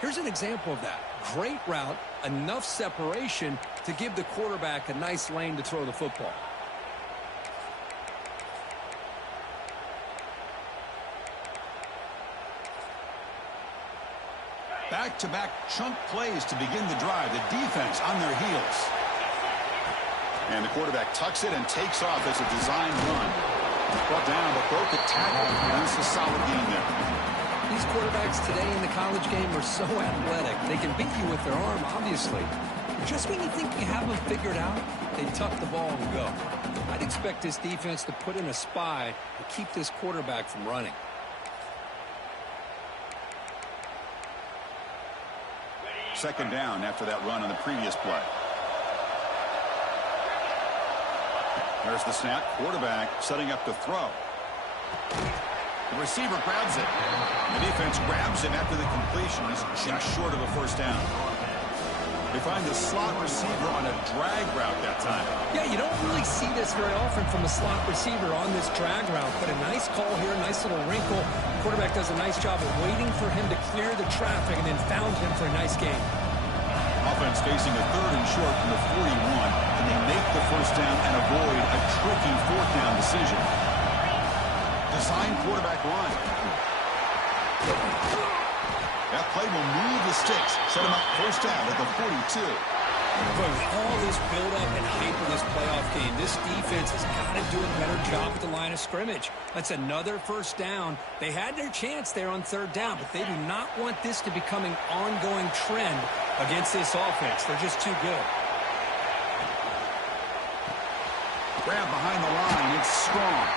Here's an example of that. Great route, enough separation to give the quarterback a nice lane to throw the football. Back-to-back chunk plays to begin the drive. The defense on their heels. And the quarterback tucks it and takes off as a design run. Brought down, but broke the tackle. And it's a solid gain there. These quarterbacks today in the college game are so athletic. They can beat you with their arm, obviously. But just when you think you have them figured out, they tuck the ball and go. I'd expect this defense to put in a spy to keep this quarterback from running. Second down after that run on the previous play. There's the snap. Quarterback setting up to throw. The receiver grabs it. The defense grabs him after the completion. He's just short of a first down. They find the slot receiver on a drag route that time. Yeah, you don't really see this very often from a slot receiver on this drag route, but a nice call here, nice little wrinkle. Quarterback does a nice job of waiting for him to clear the traffic and then found him for a nice gain. Offense facing a third and short from the 41, and they make the first down and avoid a tricky fourth down decision. Design quarterback run. That play will move the sticks, set him up first down at the 42. But with all this build-up and hype in this playoff game, this defense has got to do a better job at the line of scrimmage. That's another first down. They had their chance there on third down, but they do not want this to become an ongoing trend against this offense. They're just too good. Grab behind the line. It's strong.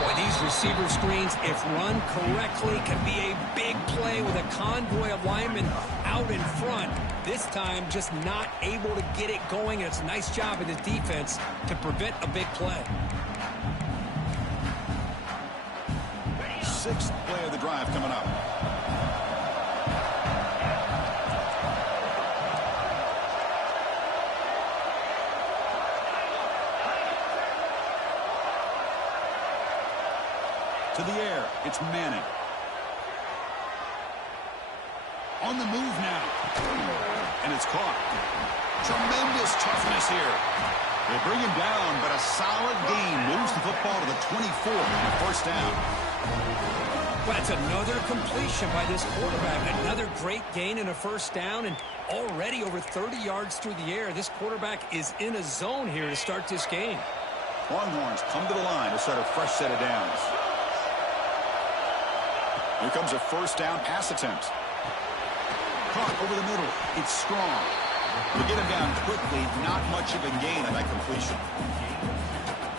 Boy, these receiver screens, if run correctly, can be a big play with a convoy of linemen out in front. This time, just not able to get it going. It's a nice job of the defense to prevent a big play. Sixth play of the drive coming up. To the air, it's Manning. On the move now. And it's caught. Tremendous toughness here. They bring him down, but a solid gain moves the football to the 24 and a first down. Well, that's another completion by this quarterback. Another great gain and a first down, and already over 30 yards through the air. This quarterback is in a zone here to start this game. Longhorns come to the line to start a fresh set of downs. Here comes a first down pass attempt. Caught over the middle. It's strong. To get him down quickly, not much of a gain on that completion.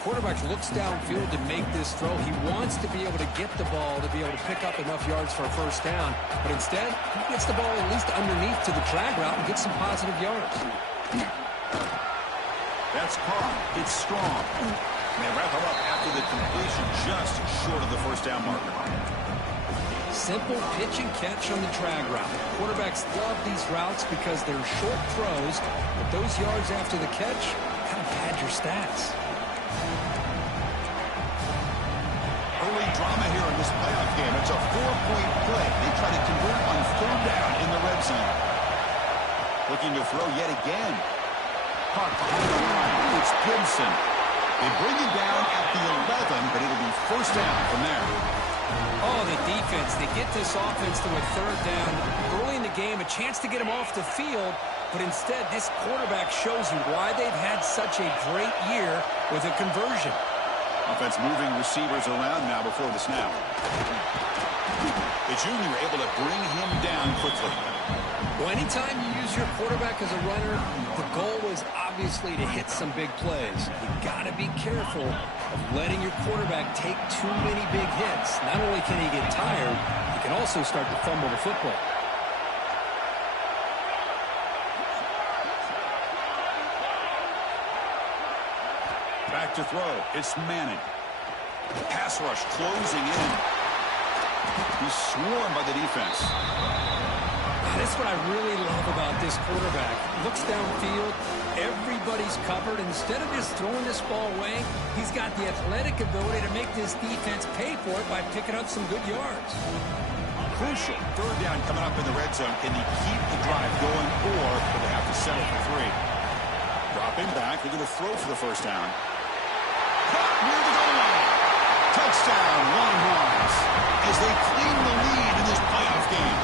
Quarterback looks downfield to make this throw. He wants to be able to get the ball to be able to pick up enough yards for a first down. But instead, he gets the ball at least underneath to the drag route and gets some positive yards. That's caught. It's strong. And they wrap him up after the completion, just short of the first down marker. Simple pitch and catch on the drag route. Quarterbacks love these routes because they're short throws, but those yards after the catch kind of pad your stats. Early drama here in this playoff game. It's a 4-point play. They try to convert on third down in the red zone. Looking to throw yet again. Caught behind the line. It's Gibson. They bring him down at the 11, but it'll be first down from there. Oh, the defense. They get this offense to a third down. Early in the game, a chance to get him off the field, but instead this quarterback shows you why they've had such a great year with a conversion. Offense moving receivers around now before the snap. The junior able to bring him down quickly. Well, anytime you use your quarterback as a runner, the goal is obviously to hit some big plays. You got to be careful of letting your quarterback take too many big hits. Not only can he get tired, he can also start to fumble the football. Back to throw. It's Manning. Pass rush closing in. He's swarmed by the defense. That's what I really love about this quarterback. Looks downfield, everybody's covered. Instead of just throwing this ball away, he's got the athletic ability to make this defense pay for it by picking up some good yards. Crucial. Third down coming up in the red zone. Can he keep the drive going, or will they have to settle for 3? Dropping back. They're going to throw for the first down. Caught near the goal line. Touchdown, Longhorns, as they claim the lead in this playoff game.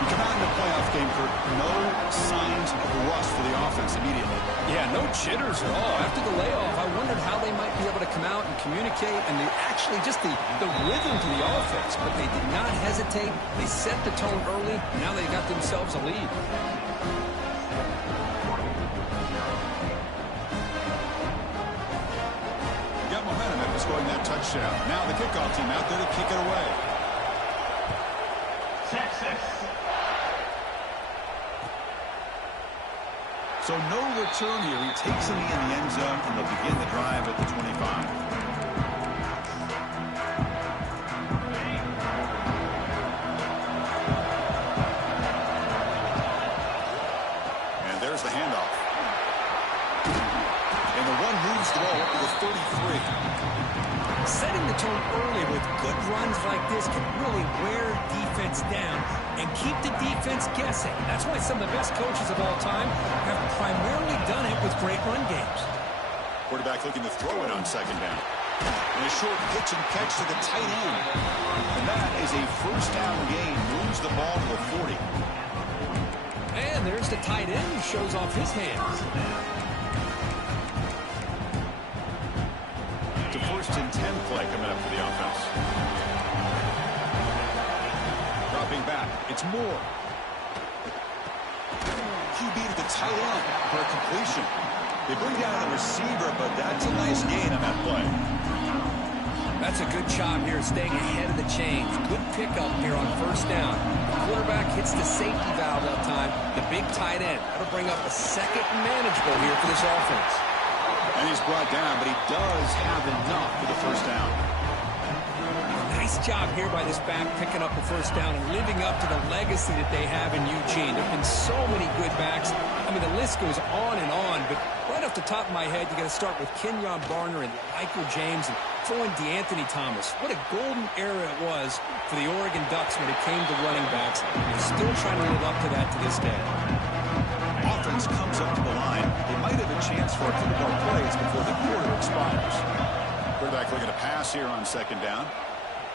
We come out in the playoff game, Kurt, no signs of rust for the offense immediately. Yeah, no jitters at all. After the layoff, I wondered how they might be able to come out and communicate, and actually just the rhythm to the offense. But they did not hesitate. They set the tone early. Now they got themselves a lead. Got momentum after scoring that touchdown. Now the kickoff team out there to kick it away. Texas. So no return here. He takes it in the end zone, and they'll begin the drive at the 25. And there's the handoff. And the one moves the ball up to the 33. Setting the tone early with good runs like this can really wear defense down and keep the defense guessing. That's why some of the best coaches of all time have primarily done it with great run games. Quarterback looking to throw it on second down. And a short pitch and catch to the tight end. And that is a first down gain. Moves the ball to the 40. And there's the tight end who shows off his hands. To first and 10 play coming up for the offense. Dropping back. It's Moore. QB to the tight end for a completion. They bring down the receiver, but that's a nice gain on that play. That's a good job here, staying ahead of the chains. Good pickup here on first down. The quarterback hits the safety valve that time. The big tight end. That'll bring up a second manageable here for this offense. And he's brought down, but he does have enough for the first down. Nice job here by this back, picking up the first down and living up to the legacy that they have in Eugene. There have been so many good backs. I mean, the list goes on and on, but right off the top of my head, you got to start with Kenyon Barner and Michael James and throw in DeAnthony Thomas. What a golden era it was for the Oregon Ducks when it came to running backs. They're still trying to live up to that to this day. Offense comes up to the line. They might have a chance for a couple more plays before the quarter expires. Quarterback looking to pass here on second down.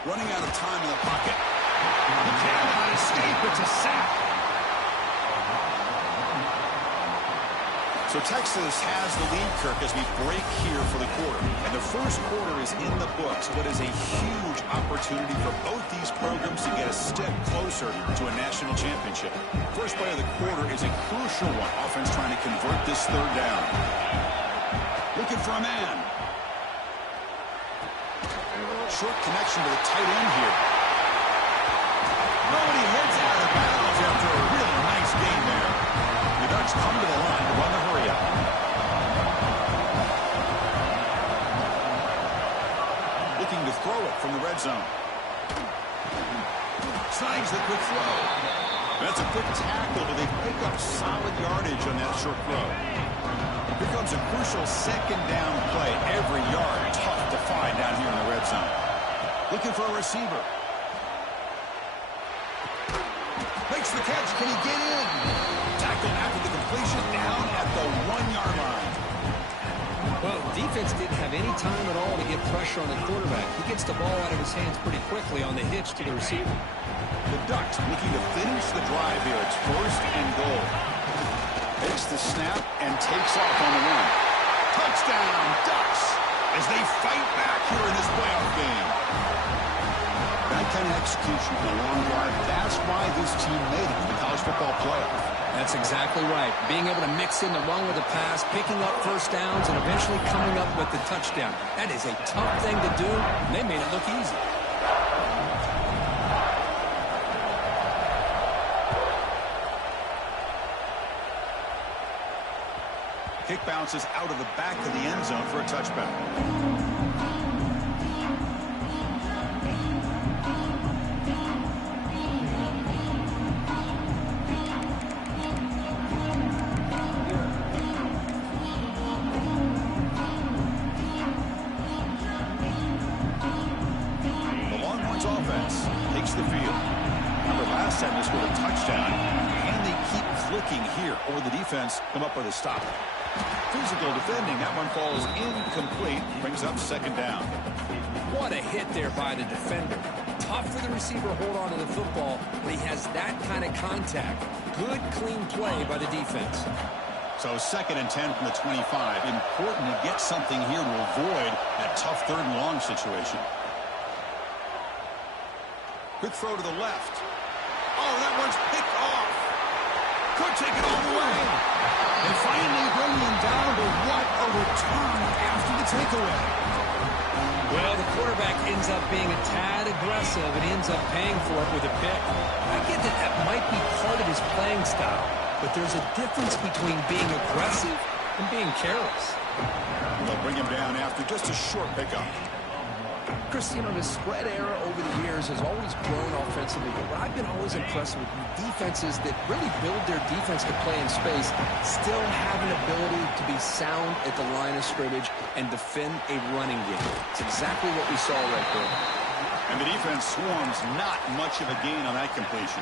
Running out of time in the pocket. The Carolina State, it's a sack. So Texas has the lead, Kirk, as we break here for the quarter. And the first quarter is in the books. What is a huge opportunity for both these programs to get a step closer to a national championship. First play of the quarter is a crucial one. Offense trying to convert this third down. Looking for a man. Short connection to the tight end here. Nobody heads out of bounds after a really nice game there. The Ducks come to the line to run the hurry up. Looking to throw it from the red zone. Signs the quick throw. That's a quick tackle, but they pick up solid yardage on that short throw. Here comes a crucial second down play. Every yard tough to find down here in the red zone. Looking for a receiver. Makes the catch. Can he get in? Tackled after the completion down at the 1-yard line. Well, defense didn't have any time at all to get pressure on the quarterback. He gets the ball out of his hands pretty quickly on the hitch to the receiver. The Ducks looking to finish the drive here. It's first and goal. Takes the snap and takes off on the run. Touchdown, Ducks, as they fight back here in this playoff game. That kind of execution on a long drive, that's why this team made it to the college football playoff. That's exactly right. Being able to mix in the run with the pass, picking up first downs, and eventually coming up with the touchdown. That is a tough thing to do, and they made it look easy. Kick bounces out of the back of the end zone for a touchback. The Longhorns offense takes the field. blocking here, or the defense come up with a stop. Physical defending. That one falls incomplete. Brings up second down. What a hit there by the defender. Tough for the receiver to hold on to the football when he has that kind of contact. Good, clean play by the defense. So 2nd and 10 from the 25. Important to get something here to avoid that tough 3rd and long situation. Quick throw to the left. Oh, that one's picked off. Could take it all the way. They finally bring him down, but what a return after the takeaway. Well, the quarterback ends up being a tad aggressive and ends up paying for it with a pick. I get that that might be part of his playing style, but there's a difference between being aggressive and being careless. They'll bring him down after just a short pickup. Chris, you know, the spread era over the years has always grown offensively, but what I've been always impressed with defenses that really build their defense to play in space still have an ability to be sound at the line of scrimmage and defend a running game. It's exactly what we saw right there. And the defense swarms, not much of a gain on that completion.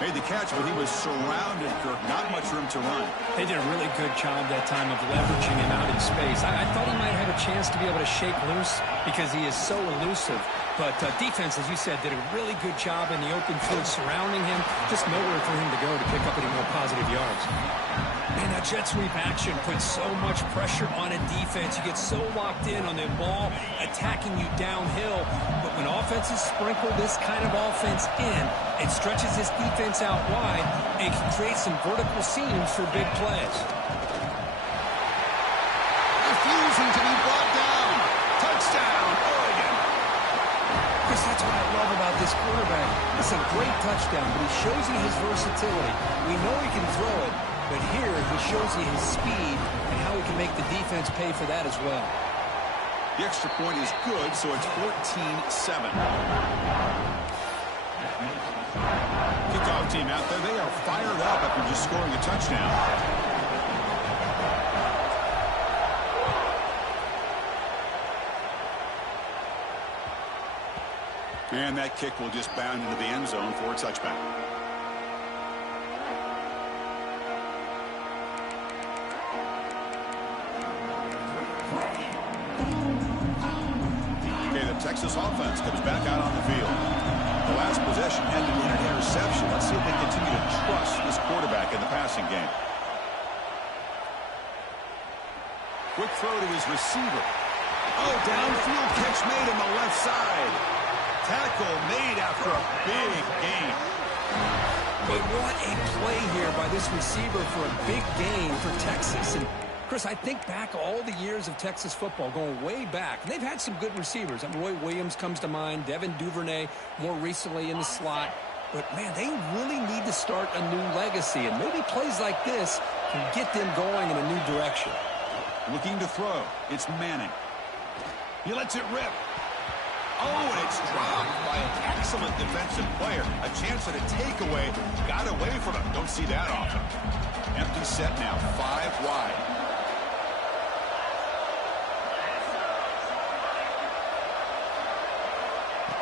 Made the catch, but he was surrounded, Kirk. Not much room to run. They did a really good job that time of leveraging him out in space. I thought he might have a chance to be able to shake loose because he is so elusive. But defense, as you said, did a really good job in the open field surrounding him. Just nowhere for him to go to pick up any more positive yards. Man, that jet sweep action puts so much pressure on a defense. You get so locked in on the ball attacking you downhill. But when offenses sprinkle this kind of offense in, it stretches this defense out wide and can create some vertical seams for big plays. Refusing to be brought down. Touchdown, Oregon. Chris, that's what I love about this quarterback. It's a great touchdown, but he shows you his versatility. We know he can throw it, but here he shows you his speed and how he can make the defense pay for that as well. The extra point is good, so it's 14-7. Kickoff team out there. They are fired up after just scoring a touchdown. And that kick will just bound into the end zone for a touchback. Okay, the Texas offense comes back out on the field. The last possession ended in an interception. Let's see if they continue to trust this quarterback in the passing game. Quick throw to his receiver. Oh, downfield catch made on the left side. Tackle made after a big gain. But what a play here by this receiver for a big gain for Texas. And Chris, I think back all the years of Texas football, going way back. And they've had some good receivers. I mean, Roy Williams comes to mind, Devin Duvernay more recently in the slot. But, man, they really need to start a new legacy. And maybe plays like this can get them going in a new direction. Looking to throw. It's Manning. He lets it rip. Oh, and it's dropped by an excellent defensive player. A chance at a takeaway. Got away from him. Don't see that often. Empty set now. 5 wide.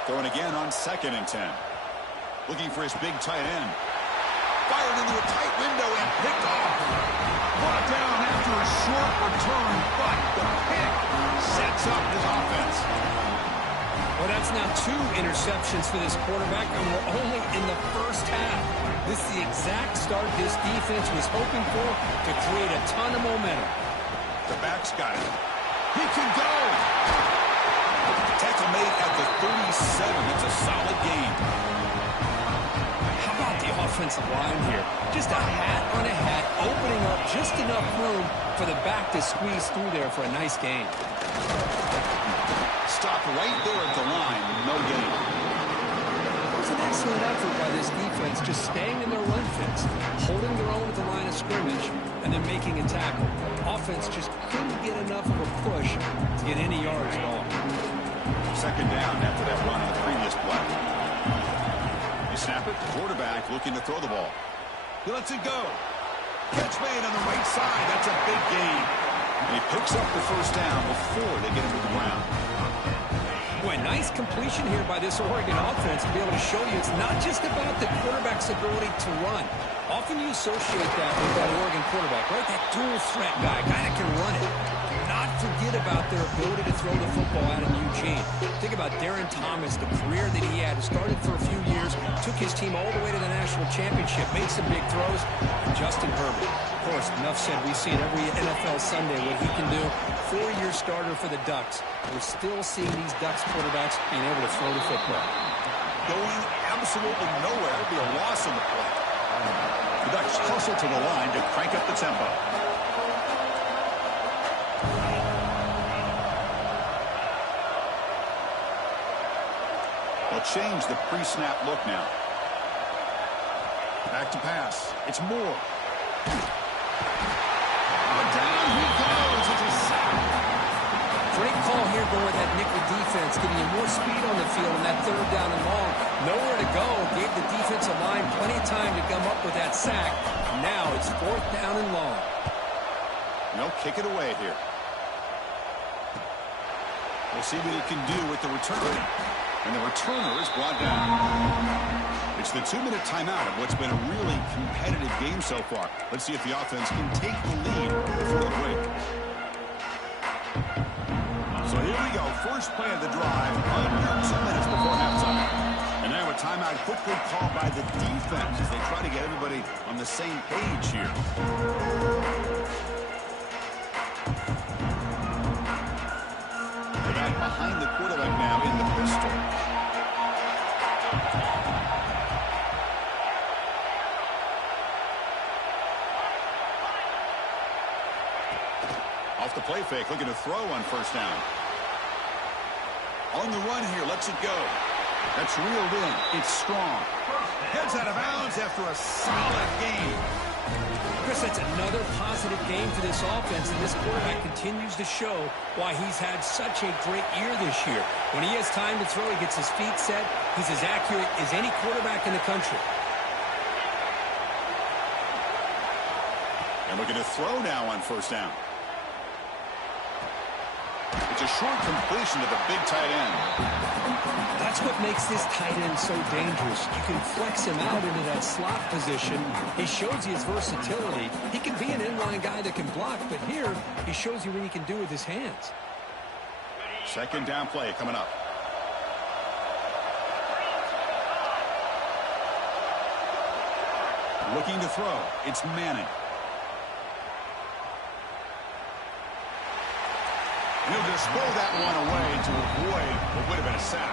Throwing again on 2nd and 10. Looking for his big tight end. Fired into a tight window and picked off. Brought down after a short return, but the pick sets up his offense. Well, that's now 2 interceptions for this quarterback, and we're only in the first half. This is the exact start this defense was hoping for to create a ton of momentum. The back's got it. He can go. Tackle made at the 37. That's a solid gain. How about the offensive line here? Just a hat on a hat, opening up just enough room for the back to squeeze through there for a nice gain. Stopped right there at the line. No gain. It was an excellent effort by this defense, just staying in their run fits, holding their own at the line of scrimmage, and then making a tackle. Offense just couldn't get enough of a push to get any yards at all. 2nd down after that run on the previous play. You snap it. Quarterback looking to throw the ball. He lets it go. Catch made on the right side. That's a big gain. And he picks up the first down before they get him to the ground. Boy, nice completion here by this Oregon offense to be able to show you it's not just about the quarterback's ability to run. Often you associate that with that Oregon quarterback, right? That dual threat guy that can run it. Do not forget about their ability to throw the football out in Eugene. Think about Darren Thomas, the career that he had. Started for a few years, took his team all the way to the national championship, made some big throws. And Justin Herbert, of course, enough said. We see it every NFL Sunday what he can do. 4-year starter for the Ducks. We're still seeing these Ducks quarterbacks being able to throw the football. Going absolutely nowhere. It'll be a loss on the play. The Ducks hustle to the line to crank up the tempo. They'll change the pre-snap look now. Back to pass. It's Moore. Down he goes. It's a sack. Great call here going with that nickel defense, giving you more speed on the field on that 3rd down and long. Nowhere to go. Gave the defensive line plenty of time to come up with that sack. Now it's 4th down and long. No, kick it away here. We'll see what he can do with the return. And the returner is brought down. It's the 2-minute timeout of what's been a really competitive game so far. Let's see if the offense can take the lead before the break. So here we go. First play of the drive under 2 minutes before halftime. And now a timeout quickly called by the defense as they try to get everybody on the same page here. They're back behind the quarterback now in the pistol. Off the play fake, looking to throw on 1st down. On the run here, lets it go. That's reeled in. It's strong. Heads out of bounds after a solid game. Chris, that's another positive game for this offense, and this quarterback continues to show why he's had such a great year this year. When he has time to throw, he gets his feet set. He's as accurate as any quarterback in the country. And looking to throw now on 1st down. It's a short completion to the big tight end. That's what makes this tight end so dangerous. You can flex him out into that slot position. He shows you his versatility. He can be an inline guy that can block, but here he shows you what he can do with his hands. 2nd down play coming up. Looking to throw. It's Manning. He'll just throw that one away to avoid what would have been a sack.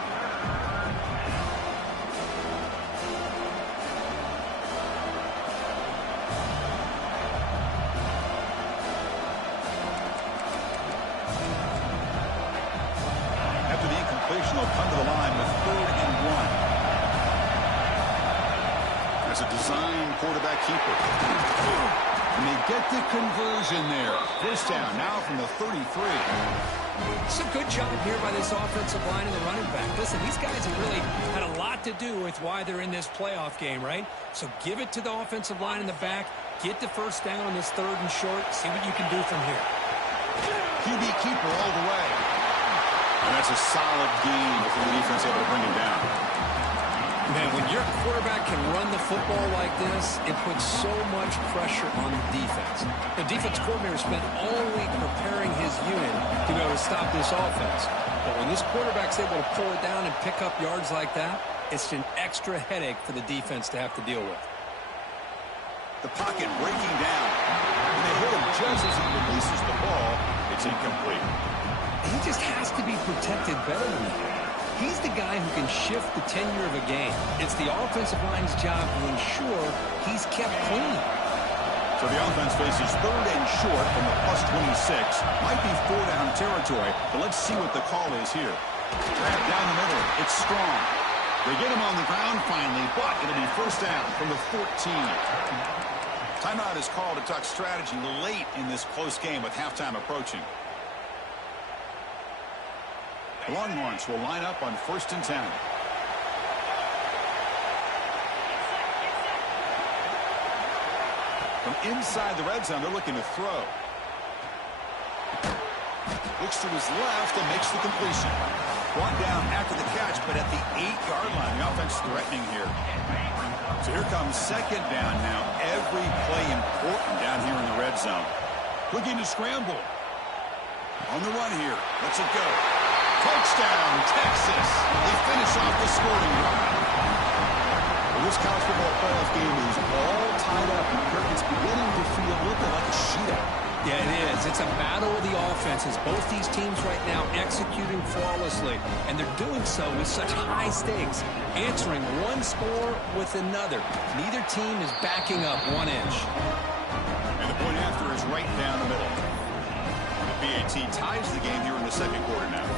After the incompletion, they'll come to the line with 3rd and 1. That's a design quarterback keeper. And they get the conversion there. 1st down now from the 33. It's a good job here by this offensive line and the running back. Listen, these guys have really had a lot to do with why they're in this playoff game, right? So give it to the offensive line in the back. Get the 1st down on this 3rd and short. See what you can do from here. QB keeper all the way. And that's a solid gain if the defense able to bring him down. Man, when your quarterback can run the football like this, it puts so much pressure on the defense. The defense coordinator spent all week preparing his unit to be able to stop this offense. But when this quarterback's able to pull it down and pick up yards like that, it's an extra headache for the defense to have to deal with. The pocket breaking down. When they hit him just as he releases the ball, it's incomplete. He just has to be protected better than that. He's the guy who can shift the tenure of a game. It's the offensive line's job to ensure he's kept clean. So the offense faces 3rd and short from the +26. Might be 4-down territory, but let's see what the call is here. Trap down the middle. It's strong. They get him on the ground finally, but it'll be 1st down from the 14. Timeout is called to talk strategy late in this close game with halftime approaching. The Longhorns will line up on 1st and 10. From inside the red zone, they're looking to throw. Looks to his left and makes the completion. Brought down after the catch, but at the 8-yard line. The offense threatening here. So here comes second down now. Every play important down here in the red zone. Looking to scramble. On the run here. Let's it go. Touchdown, Texas. They finish off the scoring drive. Well, this college football playoff game is all tied up, and Kirk, it's beginning to feel a little like a shootout. Yeah, it is. It's a battle of the offenses. Both these teams right now executing flawlessly, and they're doing so with such high stakes, answering one score with another. Neither team is backing up 1 inch. And the point after is right down the middle. The BAT ties the game here in the second quarter now.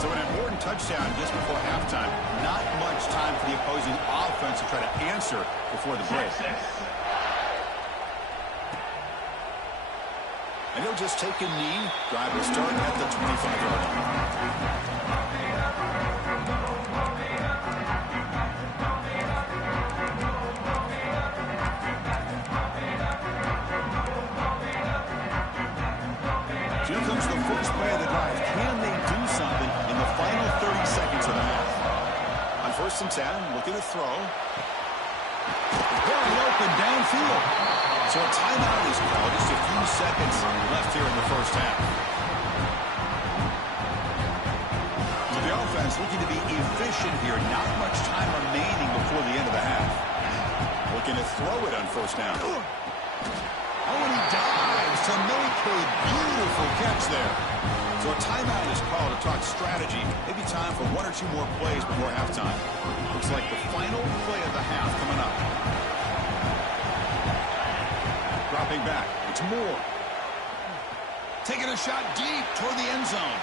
So an important touchdown just before halftime. Not much time for the opposing offense to try to answer before the break. And he'll just take a knee. Drive will start at the 25-yard line. Here comes the first play of the drive. Can they do something in the final 30 seconds of the half? On 1st and 10, looking to throw. Very open downfield. So a timeout is called. Just a few seconds left here in the first half. So the offense looking to be efficient here. Not much time remaining before the end of the half. Looking to throw it on 1st down. Oh, and he dives to make a beautiful catch there. So a timeout is called to talk strategy. Maybe time for 1 or 2 more plays before halftime. Looks like the final play of the half coming up. Dropping back. It's Moore. Taking a shot deep toward the end zone.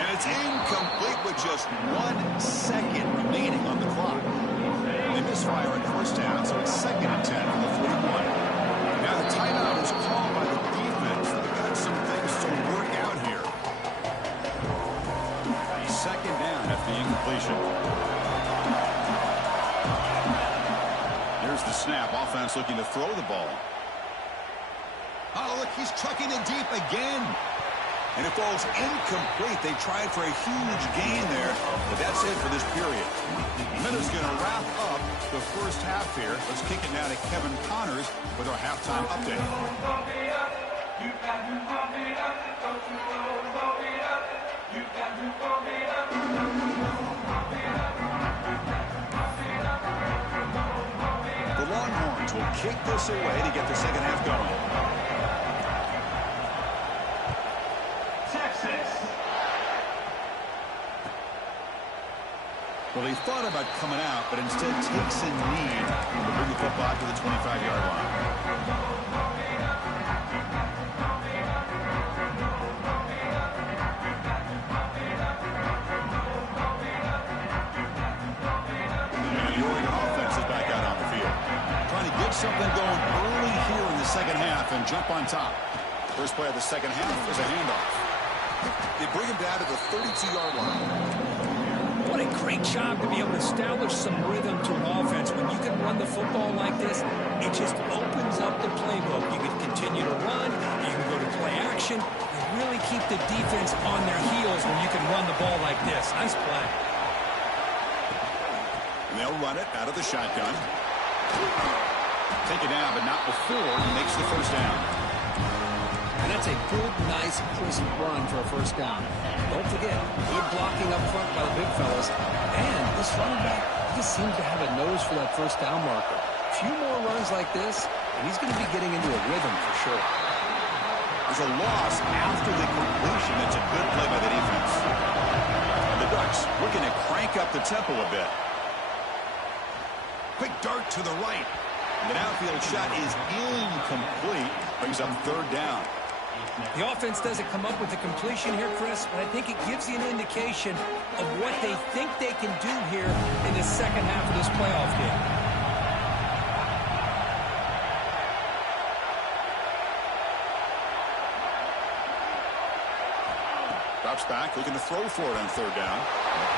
And it's incomplete with just 1 second remaining on the clock. They misfire on 1st down, so it's 2nd and 10 from the 41. Now the timeout is called by the defense. They've got some things to work out here. 2nd down after the incompletion. Here's the snap. Offense looking to throw the ball. Oh, look, he's trucking it deep again. And it falls incomplete. They tried for a huge gain there, but that's it for this period. Minutes going to wrap up the first half here. Let's kick it now to Kevin Connors with our halftime update. The Longhorns will kick this away to get the second half going. Well, he thought about coming out, but instead takes a knee to bring the football to the 25-yard line. And the Oregon offense is back out on the field. Trying to get something going early here in the second half and jump on top. First play of the second half is a handoff. They bring him down to the 32-yard line. What a great job to be able to establish some rhythm to an offense. When you can run the football like this, it just opens up the playbook. You can continue to run. You can go to play action. You really keep the defense on their heels when you can run the ball like this. Nice play. And they'll run it out of the shotgun. Take it down, but not before he makes the first down. And that's a good, nice, crisp run for a first down. Don't forget, good blocking up front by the big fellas. And this running back, he just seems to have a nose for that first down marker. A few more runs like this, and he's going to be getting into a rhythm for sure. There's a loss after the completion. It's a good play by the defense. And the Ducks looking to crank up the tempo a bit. Quick dart to the right. The downfield shot is incomplete. Brings up 3rd down. The offense doesn't come up with the completion here, Chris, but I think it gives you an indication of what they think they can do here in the second half of this playoff game. Drops back, looking to throw for it on 3rd down.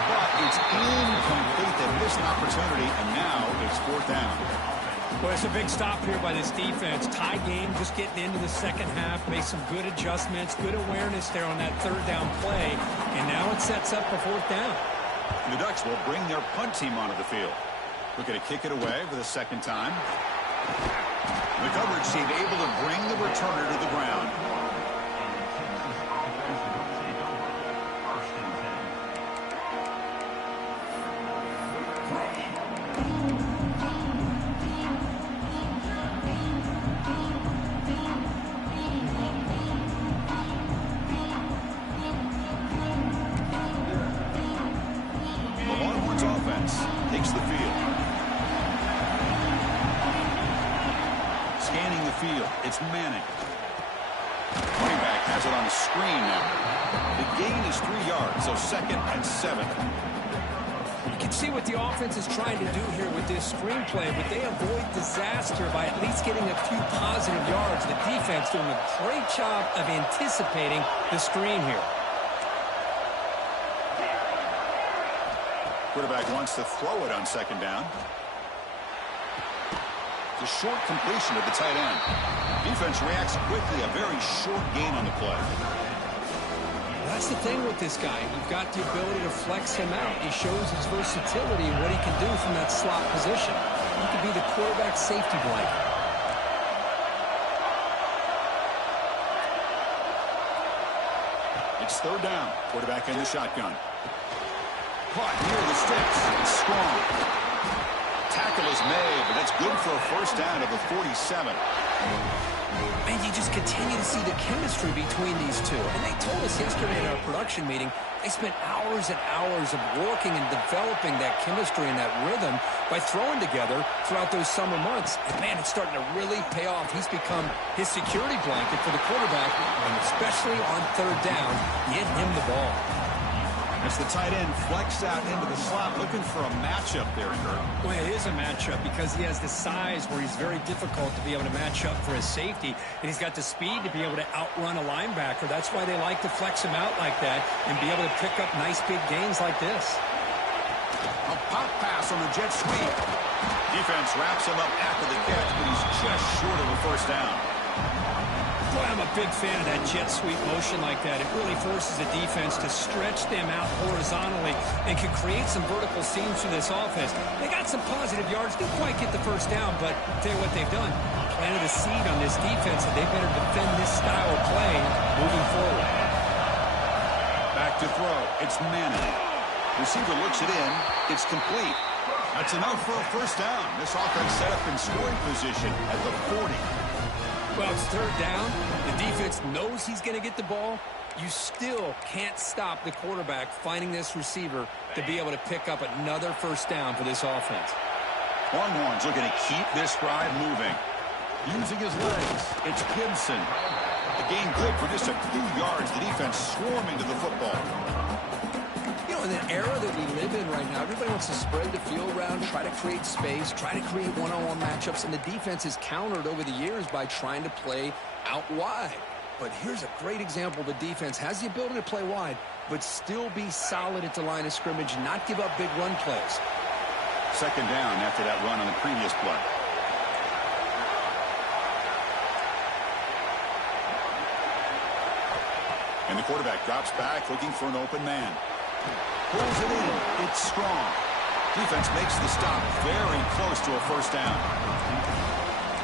But it's incomplete. They missed an opportunity, and now it's 4th down. Well, it's a big stop here by this defense. Tie game, just getting into the second half. Made some good adjustments, good awareness there on that third down play. And now it sets up a fourth down. And the Ducks will bring their punt team onto the field. Looking to kick it away for the second time. The coverage team able to bring the returner to the ground. Takes the field. Scanning the field. It's Manning. Running back has it on the screen now. The gain is 3 yards, so 2nd and 7. You can see what the offense is trying to do here with this screenplay, but they avoid disaster by at least getting a few positive yards. The defense doing a great job of anticipating the screen here. Quarterback wants to throw it on 2nd down. The short completion of the tight end. Defense reacts quickly. A very short gain on the play. That's the thing with this guy. You've got the ability to flex him out. He shows his versatility and what he can do from that slot position. He could be the quarterback safety blanket. It's 3rd down. Quarterback in the shotgun. Caught near the sticks. It's strong. Tackle is made, but that's good for a first down at the 47. And you just continue to see the chemistry between these two. And they told us yesterday in our production meeting, they spent hours and hours of working and developing that chemistry and that rhythm by throwing together throughout those summer months. And, man, it's starting to really pay off. He's become his security blanket for the quarterback, and especially on 3rd down, get him the ball. As the tight end flexed out into the slot, looking for a matchup there, Kurt. Well, it is a matchup because he has the size where he's very difficult to be able to match up for his safety, and he's got the speed to be able to outrun a linebacker. That's why they like to flex him out like that and be able to pick up nice big gains like this. A pop pass on the jet sweep. Defense wraps him up after the catch, but he's just short of a first down. Boy, I'm a big fan of that jet sweep motion like that. It really forces the defense to stretch them out horizontally and can create some vertical seams for this offense. They got some positive yards. Didn't quite get the first down, but I'll tell you what they've done. Planted a seed on this defense, and they better defend this style of play moving forward. Back to throw. It's Manning. Receiver looks it in. It's complete. That's enough for a first down. This offense set up in scoring position at the 40. Well, it's 3rd down. The defense knows he's going to get the ball. You still can't stop the quarterback finding this receiver to be able to pick up another first down for this offense. Longhorns looking to keep this drive moving. Using his legs, it's Gibson. The gain good for just a few yards. The defense swarming to the football. You know, in the era that we live in right now, everybody wants to spread the field around, try to create space, try to create one-on-one matchups, and the defense is countered over the years by trying to play out wide. But here's a great example. The defense has the ability to play wide, but still be solid at the line of scrimmage, not give up big run plays. 2nd down after that run on the previous play. And the quarterback drops back looking for an open man. Pulls it in. It's strong. Defense makes the stop very close to a first down.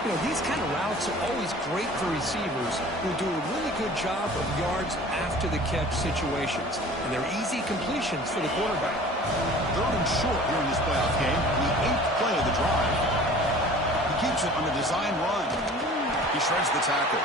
You know, these kind of routes are always great for receivers who do a really good job of yards after the catch situations. And they're easy completions for the quarterback. 3rd and short here in this playoff game. The 8th play of the drive. He keeps it on the design run. He shreds the tackle.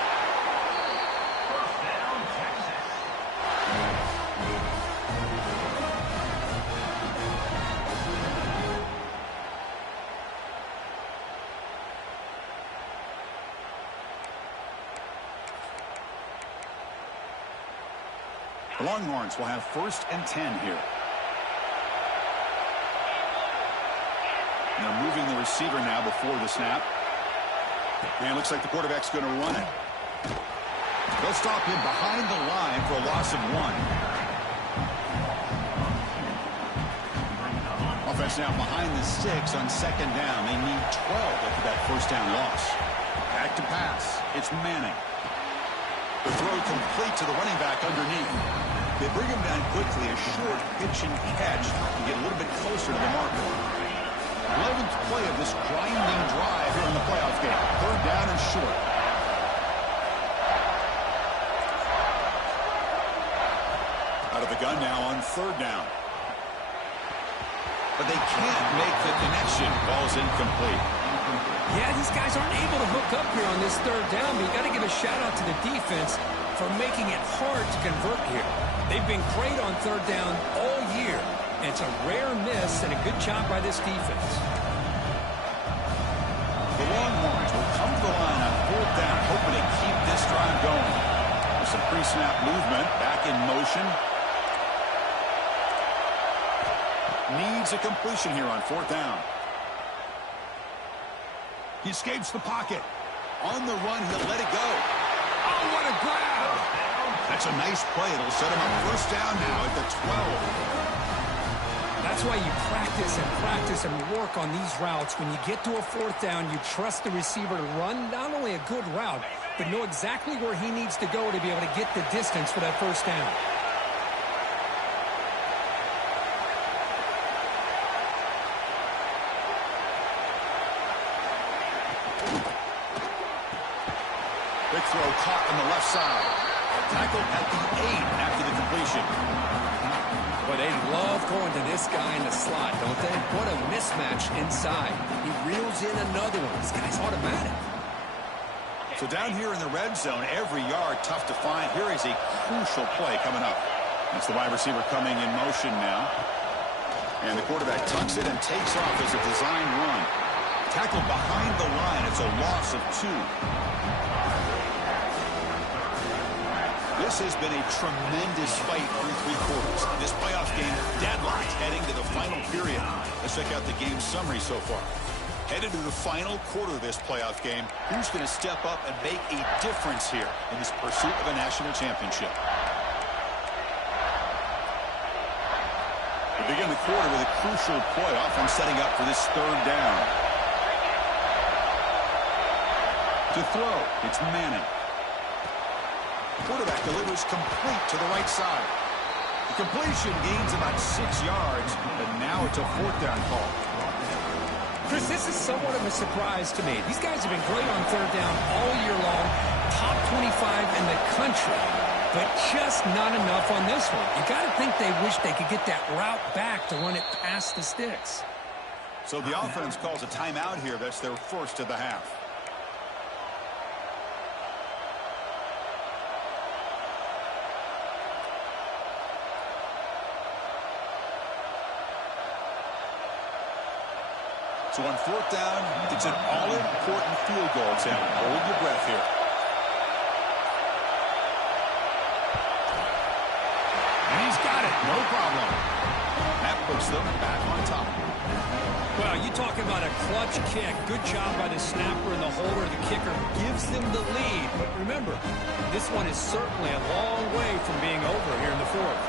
The Longhorns will have 1st and 10 here. And they're moving the receiver now before the snap. And it looks like the quarterback's going to run it. They'll stop him behind the line for a loss of 1. Offense now behind the 6 on 2nd down. They need 12 after that first down loss. Back to pass. It's Manning. The throw complete to the running back underneath. They bring him down quickly. A short pitch and catch to get a little bit closer to the marker. 11th play of this grinding drive here in the playoff game. Third down and short. Out of the gun now on third down. But they can't make the connection. Ball's incomplete. Yeah, these guys aren't able to hook up here on this third down, but you got to give a shout-out to the defense for making it hard to convert here. They've been great on third down all year, and it's a rare miss and a good job by this defense. The Longhorns will come to the line on fourth down, hoping to keep this drive going. With some pre-snap movement, back in motion. Needs a completion here on fourth down. He escapes the pocket. On the run, he'll let it go. Oh, what a grab! That's a nice play. It'll set him up first down now at the 12. That's why you practice and work on these routes. When you get to a fourth down, you trust the receiver to run not only a good route, but know exactly where he needs to go to be able to get the distance for that first down. Big throw caught on the left side. Tackled at the 8 after the completion. But they love going to this guy in the slot, don't they? What a mismatch inside. He reels in another one. This guy's automatic. So down here in the red zone, every yard tough to find. Here is a crucial play coming up. It's the wide receiver coming in motion now. And the quarterback tucks it and takes off as a design run. Tackled behind the line. It's a loss of 2. This has been a tremendous fight through 3 quarters. This playoff game deadlocked heading to the final period. Let's check out the game summary so far. Headed to the final quarter of this playoff game, who's going to step up and make a difference here in this pursuit of a national championship? We begin the quarter with a crucial play, often setting up for this third down. To throw, it's Manning. Quarterback delivers complete to the right side. The completion gains about 6 yards, but now it's a fourth down call. Chris, this is somewhat of a surprise to me. These guys have been great on third down all year long, top 25 in the country, but just not enough on this one. You got to think they wish they could get that route back to run it past the sticks. So the offense calls a timeout here. That's their first of the half. So on fourth down, it's an all-important field goal, Tim. Hold your breath here. And he's got it. No problem. That puts them back on top. Well, you talk about a clutch kick. Good job by the snapper and the holder. The kicker gives them the lead. But remember, this one is certainly a long way from being over here in the fourth.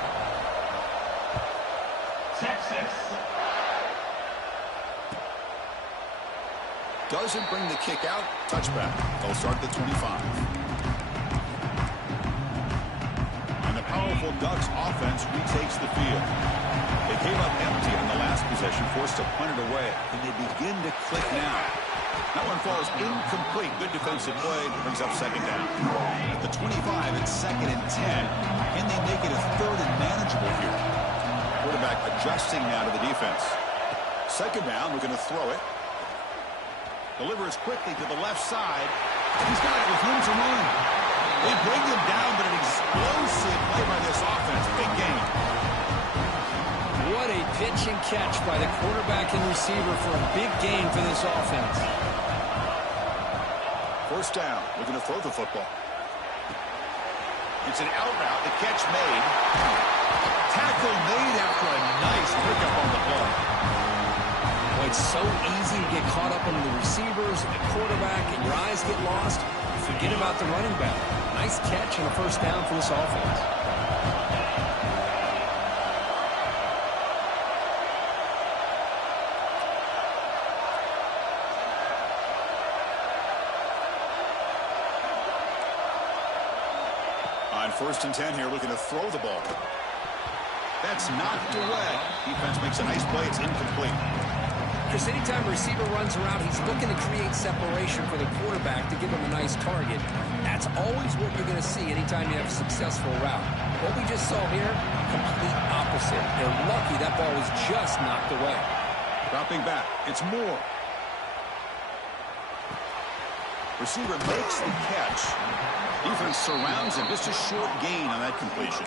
Texas. Doesn't bring the kick out. Touchback. They'll start at the 25. And the powerful Ducks offense retakes the field. They came up empty on the last possession, forced to punt it away. And they begin to click now. That one falls incomplete. Good defensive play. Brings up second down. At the 25, it's 2nd and 10. Can they make it a 3rd and manageable here? Quarterback adjusting now to the defense. Second down, we're going to throw it. Delivers quickly to the left side. He's got it with room to run. They bring him down, but an explosive play by this offense. Big game. What a pitch and catch by the quarterback and receiver for a big gain for this offense. First down. We're going to throw the football. It's an out route. The catch made. Tackle made after a nice pickup on the play. It's so easy to get caught up in the receivers and the quarterback, and your eyes get lost. Forget about the running back. Nice catch and a first down for this offense. On 1st and 10 here, looking to throw the ball. That's knocked away. Defense makes a nice play. It's incomplete. Because anytime a receiver runs around, he's looking to create separation for the quarterback to give him a nice target. That's always what you're going to see anytime you have a successful route. What we just saw here, complete opposite. They're lucky that ball was just knocked away. Dropping back. It's Moore. Receiver makes the catch. Defense surrounds him. Just a short gain on that completion.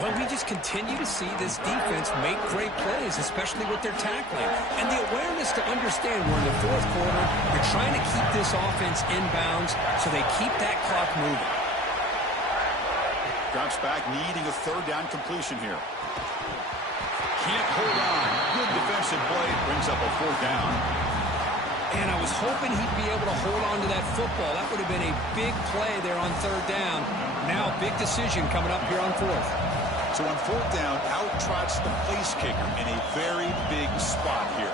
Well, we just continue to see this defense make great plays, especially with their tackling. And the awareness to understand we're in the 4th quarter, you're trying to keep this offense in bounds so they keep that clock moving. Drops back, needing a 3rd down completion here. Can't hold on. Good defensive play. Brings up a 4th down. And I was hoping he'd be able to hold on to that football. That would have been a big play there on 3rd down. Now, big decision coming up here on 4th. So on 4th down, out trots the place kicker in a very big spot here.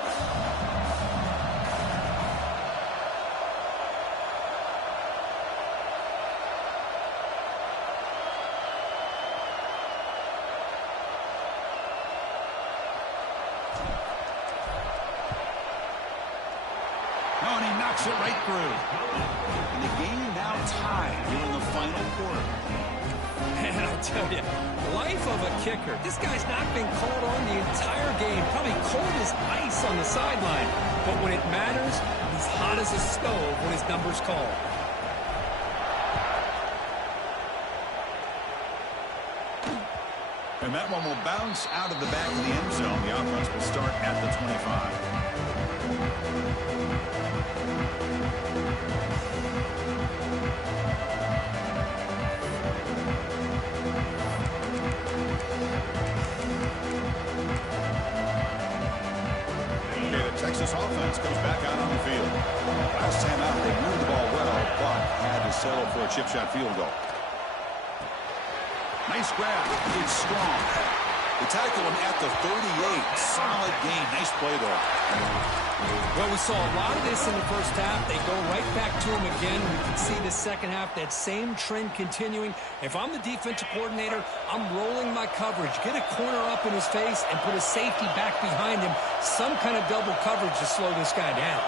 Oh, and he knocks it right through. And the game now tied here in the final quarter. And I'll tell you, life of a kicker. This guy's not been called on the entire game. Probably cold as ice on the sideline. But when it matters, he's hot as a stove when his number's called. And that one will bounce out of the back of the end zone. The offense will start at the 25. Texas offense comes back out on the field. Last time out, they moved the ball well, but had to settle for a chip shot field goal. Nice grab. It's strong. They tackle him at the 38. Solid gain. Nice play there. Well, we saw a lot of this in the first half. They go right back to him again. We can see the second half, that same trend continuing. If I'm the defensive coordinator, I'm rolling my coverage. Get a corner up in his face and put a safety back behind him. Some kind of double coverage to slow this guy down.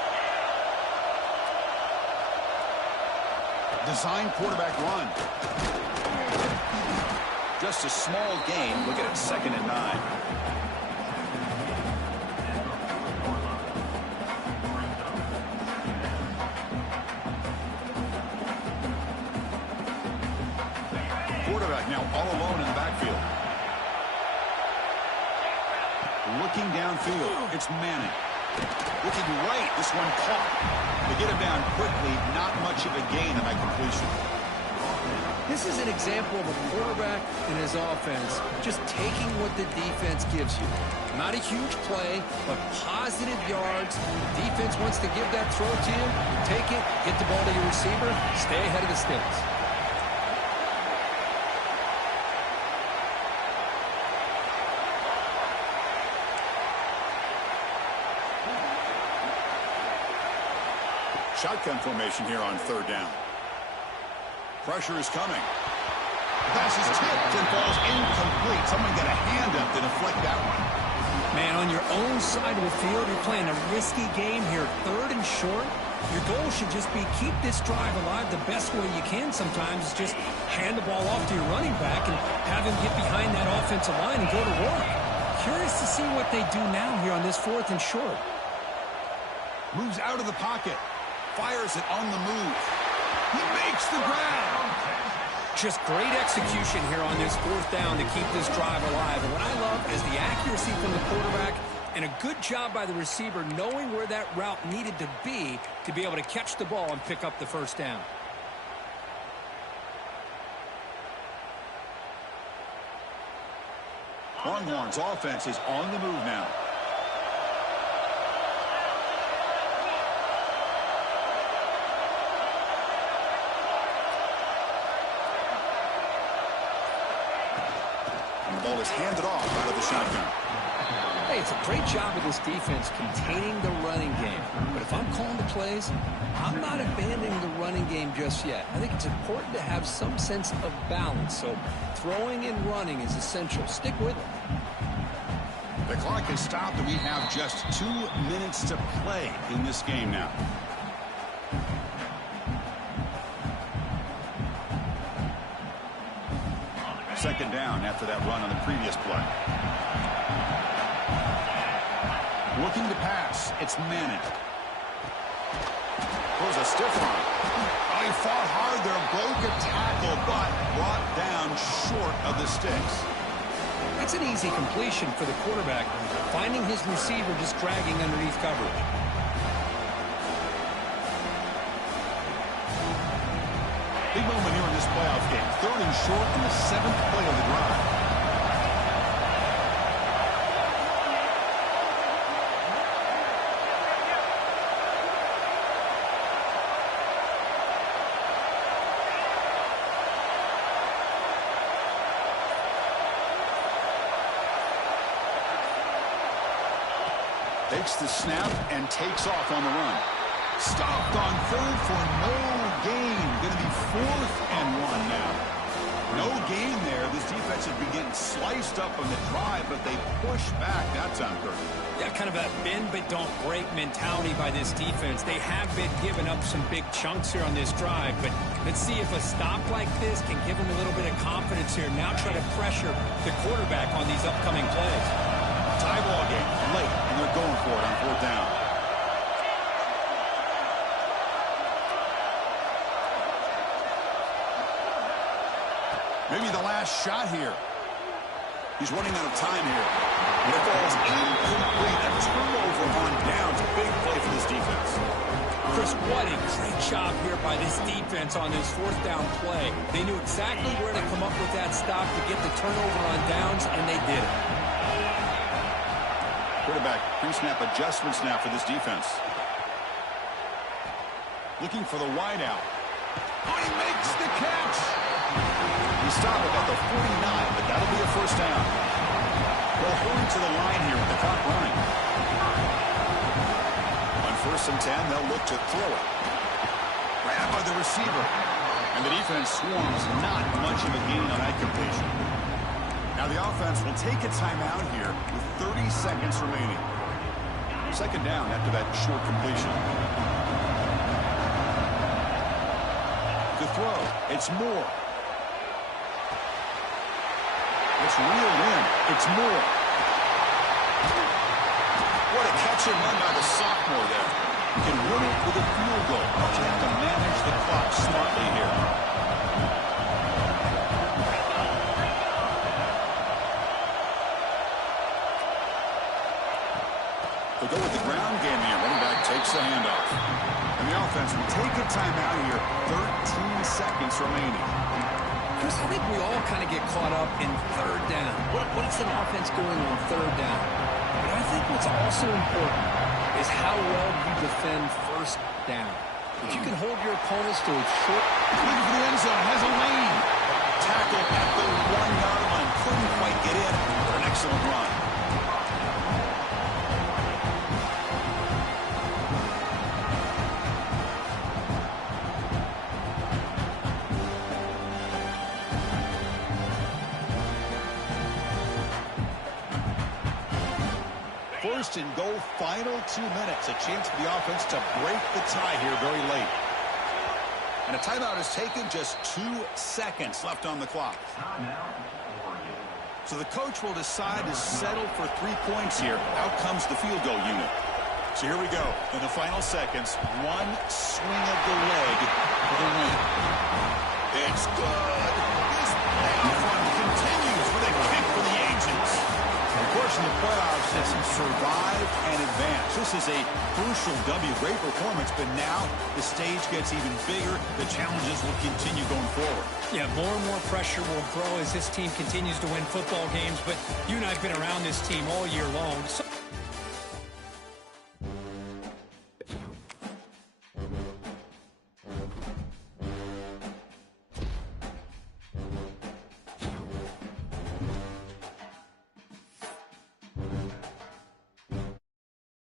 Design quarterback run. Just a small gain. Look at it, 2nd and 9. Quarterback now all alone in the backfield. Looking downfield, it's Manning. Looking right, this one caught. They get him down quickly, not much of a gain on that completion. This is an example of a quarterback and his offense just taking what the defense gives you. Not a huge play, but positive yards. The defense wants to give that throw to you. You take it, get the ball to your receiver, stay ahead of the sticks. Shotgun formation here on 3rd down. Pressure is coming. Pass is tipped and falls incomplete. Someone got a hand up to deflect that one. Man, on your own side of the field, you're playing a risky game here. 3rd and short. Your goal should just be keep this drive alive the best way you can sometimes. Is just hand the ball off to your running back and have him get behind that offensive line and go to work. Curious to see what they do now here on this 4th and short. Moves out of the pocket. Fires it on the move. He makes the grab. Just great execution here on this 4th down to keep this drive alive. And what I love is the accuracy from the quarterback and a good job by the receiver knowing where that route needed to be able to catch the ball and pick up the 1st down. Longhorns offense is on the move now. Ball is handed off out of the shotgun. Hey, it's a great job of this defense containing the running game. But if I'm calling the plays, I'm not abandoning the running game just yet. I think it's important to have some sense of balance. So throwing and running is essential. Stick with it. The clock has stopped, and we have just 2 minutes to play in this game now. Second down after that run on the previous play. Looking to pass. It's Manning. Throws a stiff one. Oh, he fought hard there. Broke a tackle, but brought down short of the sticks. That's an easy completion for the quarterback, finding his receiver just dragging underneath coverage. Big moment here in this playoff game. 3rd and short in the 7th play of the drive. Takes the snap and takes off on the run. Stopped on 3rd for no gain. Going to be 4th and 1 now. No gain there. This defense has been getting sliced up on the drive, but they push back that time, Kirk. Yeah, kind of a bend but don't break mentality by this defense. They have been giving up some big chunks here on this drive, but let's see if a stop like this can give them a little bit of confidence here. Now try to pressure the quarterback on these upcoming plays. Tie ball game late, and they're going for it on 4th down. Maybe the last shot here. He's running out of time here. And it falls incomplete. A turnover on downs. A big play for this defense. Chris, what a great job here by this defense on this 4th down play. They knew exactly where to come up with that stop to get the turnover on downs, and they did it. Quarterback pre-snap adjustment snap for this defense. Looking for the wide out. Oh, he makes the catch. He stopped at the 49, but that'll be a 1st down. They'll hurry to the line here with the clock running. On 1st and 10, they'll look to throw it. Grabbed by the receiver. And the defense swarms. Not much of a gain on that completion. Now the offense will take a timeout here with 30 seconds remaining. 2nd down after that short completion. To throw, it's Moore. It's reeled in. It's Moore. What a catch and run by the sophomore there. Can win it with a field goal, but you have to manage the clock smartly here. They'll go with the ground game here. Running back takes the handoff. And the offense will take a timeout here. 13 seconds remaining. Chris, I think we all kind of get caught up in 3rd down. What is an offense doing on 3rd down? But I think what's also important is how well you defend 1st down. If you can hold your opponents to a short... Looking for the end zone. Has a lane. Tackle at the 1-yard line. Couldn't quite get in for an excellent run. First and goal, final 2 minutes. A chance for the offense to break the tie here very late. And a timeout is taken, just 2 seconds left on the clock. So the coach will decide to settle for 3 points here. Out comes the field goal unit. So here we go. In the final seconds, one swing of the leg for the win. It's good. This playoff run continues with a kick for the ancients. Of course, in the playoffs, it's survive and advance. This is a crucial W. Great performance, but now the stage gets even bigger. The challenges will continue going forward. Yeah, more and more pressure will grow as this team continues to win football games, but you and I have been around this team all year long. So